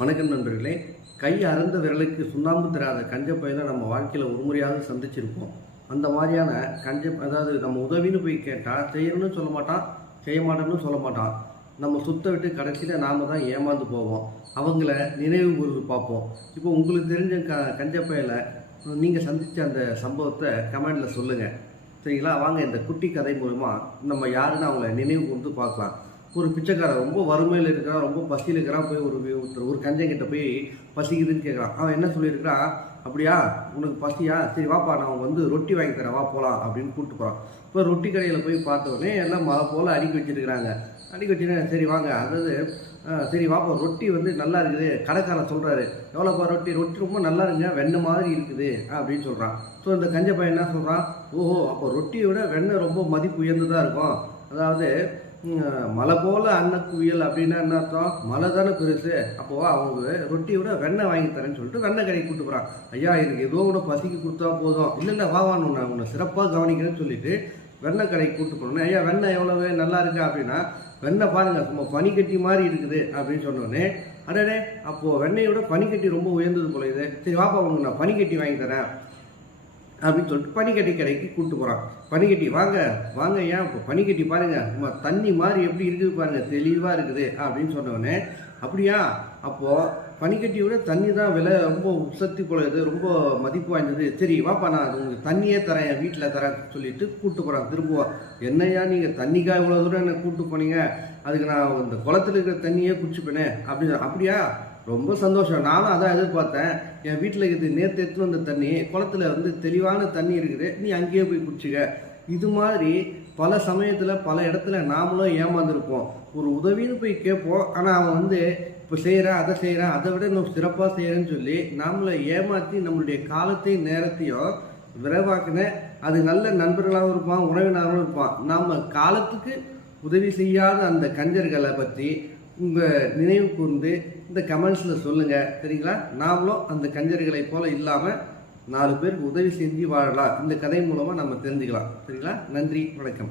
வணக்கம் நண்பர்களே. கை அறந்த விரலுக்கு சுண்ணாம்பு தராத கஞ்ச பையனை நம்ம வாழ்க்கையில் ஒரு முறையாவது சந்திச்சிருப்போம். அந்த மாதிரியான கஞ்ச அதாவது நம்ம உதவின்னு போய் கேட்டால் செய்யணும்னு சொல்ல மாட்டான் செய்ய மாட்டோம்னு சொல்ல மாட்டான். நம்ம சுத்த விட்டு கடைசியில் நாம் தான் ஏமாந்து போவோம். அவங்கள நினைவு கூர்ந்து பார்ப்போம். இப்போ உங்களுக்கு தெரிஞ்ச க கஞ்ச பயலை நீங்கள் சந்தித்த அந்த சம்பவத்தை கமெண்டில் சொல்லுங்கள் சரிங்களா? வாங்க இந்த குட்டி கதை மூலமாக நம்ம யாருன்னு அவங்கள நினைவு கூர்ந்து பார்க்கலாம். ஒரு பிச்சைக்காரன் ரொம்ப வறுமையில் இருக்கிறான் ரொம்ப பசியில் இருக்கிறான் போய் ஒரு ஒருத்தர் ஒரு கஞ்சங்கிட்ட போய் பசிக்குதுன்னு கேட்குறான் அவன் என்ன சொல்லியிருக்கிறான் அப்படியா உனக்கு பசியா? சரி வாப்பா நான் வந்து ரொட்டி வாங்கி தரேன் வா போகலாம் அப்படின்னு கூப்பிட்டு போகிறான் இப்போ ரொட்டி கடையில் போய் பார்த்தோடனே எல்லாம் மழை போல் அடுக்கி வச்சிருக்கிறாங்க. அடுக்கி வச்சுட்டு சரி வாங்க. அதாவது சரி வாப்பா ரொட்டி வந்து நல்லா இருக்குது. கடைக்காரன் சொல்கிறாரு எவ்வளோப்பா ரொட்டி? ரொட்டி ரொம்ப நல்லா இருக்குங்க வெண்ணெய் மாதிரி இருக்குது அப்படின்னு சொல்கிறான் ஸோ இந்த கஞ்ச பையன் என்ன சொல்கிறான் ஓஹோ அப்போ ரொட்டியை விட வெண்ணெய் ரொம்ப மதிப்பு உயர்ந்ததாக இருக்கும். அதாவது மலை போல அன்னக்குவியல் அப்படின்னா என்ன அர்த்தம்? மலை தானே பெருசு. அப்போ அவங்க ரொட்டியோட விட வெண்ணெய் வாங்கி தரேன்னு சொல்லிட்டு வெண்ணெய் கடைக்கு கூப்பிட்டு போகிறான் ஐயா எனக்கு ஏதோ கூட பசிக்கு கொடுத்தா போதும். இல்லை இல்லை வா வான்னு நான் உன்னை சிறப்பாக கவனிக்கிறேன்னு சொல்லிட்டு வெண்ணெய் கடைக்கு கூப்பிட்டு போனோன்னே ஐயா வெண்ணெய் எவ்வளவு? நல்லா இருக்கா? அப்படின்னா வெண்ணெய் பாருங்க சும்மா பனிக்கட்டி மாதிரி இருக்குது. அப்படின்னு சொன்னோடனே அடடே அப்போது வெண்ணெயோட விட பனிக்கட்டி ரொம்ப உயர்ந்தது போல இது. சரி வாப்பா உனக்கு நான் பனிக்கட்டி வாங்கி தரேன். அப்படின்னு சொல்லிட்டு பனிக்கட்டி கடைக்கு கூப்பிட்டு போகிறான் பனிக்கட்டி வாங்க வாங்க ஏன் இப்போ பனிக்கட்டி பாருங்கள் தண்ணி மாதிரி எப்படி இருக்குது பாருங்கள் தெளிவாக இருக்குது அப்படின்னு சொன்னவொடனே அப்படியா? அப்போது பனிக்கட்டியை விட தண்ணி தான் விலை ரொம்ப உசத்தி போலது ரொம்ப மதிப்பு வாய்ந்தது. சரி வாப்பா நான் உங்களுக்கு தண்ணியே தரேன் என் வீட்டில் தரேன் சொல்லிட்டு கூப்பிட்டு போகிறான் திரும்புவோம் என்னையா நீங்கள் தண்ணிக்காக இவ்வளோ தூரம் என்னை கூப்பிட்டு போனீங்க? அதுக்கு நான் இந்த குளத்துல இருக்கிற தண்ணியே குடிச்சுப்பேனே அப்படின்னு அப்படியா? ரொம்ப சந்தோஷம். நானும் அதான் எதிர்பார்த்தேன். என் வீட்டில் இருக்குது நேற்று எடுத்து வந்த தண்ணி குளத்துல வந்து தெளிவான தண்ணி இருக்குது. நீ அங்கேயே போய் குடிச்சிக்க. இது மாதிரி பல சமயத்தில் பல இடத்துல நாமளும் ஏமாந்துருப்போம். ஒரு உதவின்னு போய் கேட்போம். ஆனால் அவன் வந்து இப்போ செய்கிறேன் அதை செய்கிறேன் அதை விட இன்னும் சிறப்பாக செய்கிறேன்னு சொல்லி நம்மளை ஏமாற்றி நம்மளுடைய காலத்தையும் நேரத்தையும் விரைவாக்கின. அது நல்ல நண்பர்களாகவும் இருப்பான் உறவினராகவும் இருப்பான். நாம் காலத்துக்கு உதவி செய்யாத அந்த கஞ்சர்களை பற்றி உங்கள் நினைவு கூர்ந்து இந்த கமெண்ட்ஸில் சொல்லுங்கள் சரிங்களா? நாமளும் அந்த கஞ்சர்களை போல் இல்லாமல் நாலு பேருக்கு உதவி செஞ்சு வாழலாம். இந்த கதை மூலமாக நம்ம தெரிஞ்சுக்கலாம். சரிங்களா? நன்றி வணக்கம்.